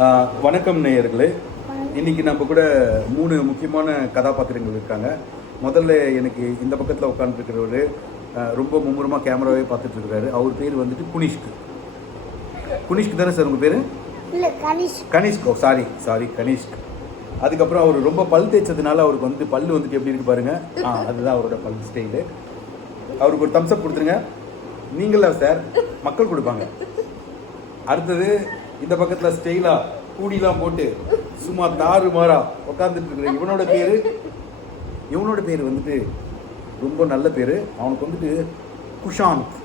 வணக்கம் நேயர்களே. இன்னைக்கு நம்ம கூட 3 முக்கியமான கதாபாத்திரங்கள் இருக்காங்க. முதல்ல எனக்கு இந்த பக்கத்தில் உட்காந்துருக்கிறவர் ரொம்ப மும்முரமாக கேமராவே பார்த்துட்டு இருக்காரு. அவர் பேர் வந்துட்டு குனிஷ்க். குனிஷ்க் தானே சார் உங்கள் பேர்? இல்லை, கனிஷ்க். கனிஷ்க். சாரி கனிஷ்க். அதுக்கப்புறம் அவர் ரொம்ப பல் தேய்ச்சதுனால அவருக்கு வந்து பல் வந்துட்டு எப்படி இருக்கு பாருங்க. அதுதான் அவரோட பல் ஸ்டைலு. அவருக்கு ஒரு தம்ஸ் அப் கொடுத்துருங்க. நீங்களா சார்? மக்கள் கொடுப்பாங்க. அடுத்தது இந்த பக்கத்தில் ஸ்டைலாக கூடிலாம் போட்டு சும்மா தாறு மாறா உட்காந்துட்டு இருக்கிற இவனோட பேர் வந்துட்டு ரொம்ப நல்ல பேர். அவனுக்கு வந்துட்டு குஷாந்த்.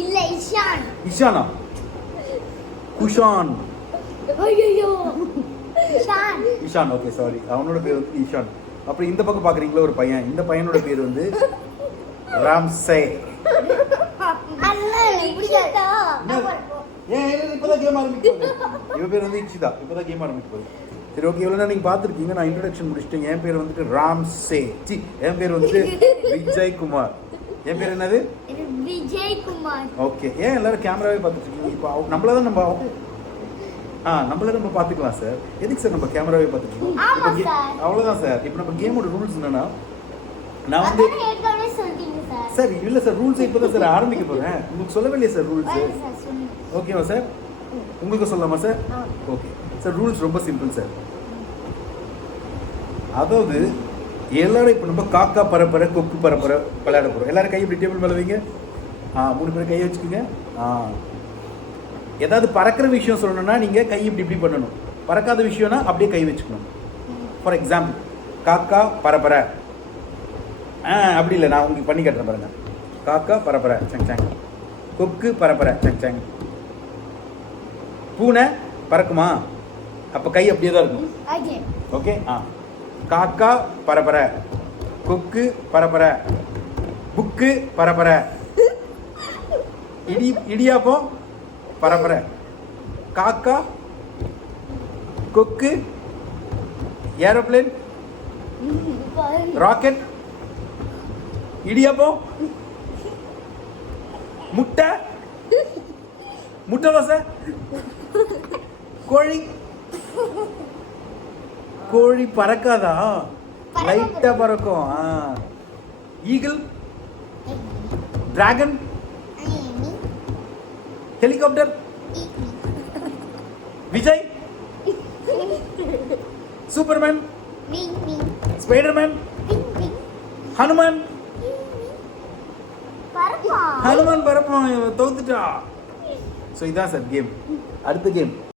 இல்லை, இஷான். இஷானா? குஷான். ஐயோ, இஷான். இஷான். Okay, sorry. அவனோட பேர் வந்து இஷான். அப்புறம் இந்த பக்கம் பார்க்குறீங்களா ஒரு பையன். இந்த பையனோட பேர் வந்து ராம்சே. இப்போதான் கேம் ஆரம்பிக்க இவன் பேர் வந்து இச்சிதா. இப்போதான் கேம் ஆரம்பிக்க போகுது. சரி, ஓகே. இவ்வளோ நீங்கள் பார்த்துருக்கீங்க. நான் இன்ட்ரடக்ஷன் முடிச்சிட்டேன். என் பேர் வந்துட்டு ராம்சே. என் பேர் வந்துட்டு விஜய் குமார். என் பேர் என்னது? விஜய் குமார். ஓகே. ஏன் எல்லாரும் கேமராவே பார்த்துட்டு இருக்கீங்க? இப்போ நம்மள நம்ம பார்த்துக்கலாம் சார். எதுக்கு சார் நம்ம கேமராவே பார்த்துட்டு இருக்கோம்? அவ்வளோதான் சார். இப்போ நம்ம கேமோட ரூல்ஸ் என்னன்னா, நான் வந்து சார் இல்லை சார், ரூல்ஸ் இப்போ தான் சார் ஆரம்பிக்க போகிறேன். உங்களுக்கு சொல்லவே இல்லையா சார் ரூல்ஸ்? ஓகேவா சார்? உங்களுக்கு சொல்லலாமா சார்? Okay sir. ரூல்ஸ் ரொம்ப சிம்பிள் சார். அதாவது எல்லாரும் இப்போ நம்ம காக்கா பரப்பரை கொக்கு பரப்பரை விளையாட போகிறோம். எல்லாரும் கை இப்படி டேபிள் மேலே வைங்க. 3 பேர் கையை வச்சுக்கோங்க. ஏதாவது பறக்கிற விஷயம் சொல்லணும்னா நீங்கள் கை இப்படி பண்ணணும். பறக்காத விஷயம்னா அப்படியே கை வச்சுக்கணும். ஃபார் எக்ஸாம்பிள், காக்கா பரப்பரை. அப்படி இல்லை, நான் உங்களுக்கு பண்ணி காட்டுறேன் பாருங்க. காக்கா பரப்பரை சங் சங். கொக்கு பரப்பரை சங் சங். பூனை பறக்குமா? அப்போ கை அப்படியே தான் இருக்கும். ஓகே. காக்கா பரப்பரை, கொக்கு பரப்பரை, புக்கு பரப்பரை, இடியாப்பம் பரப்பரை, காக்கா, கொக்கு, ஏரோப்ளேன், ராக்கெட், இடியாப்பம், முட்டை, முட்டை தோசை, கோழி. கோழி பறக்காதா? லைட்டா பறக்கும். Eagle, dragon, helicopter, Vijay, Superman, Spiderman, Hanuman. Hanuman பரப்பான். தோத்துட்டா. ஸோ இதான் சார் கேம். அடுத்த கேம்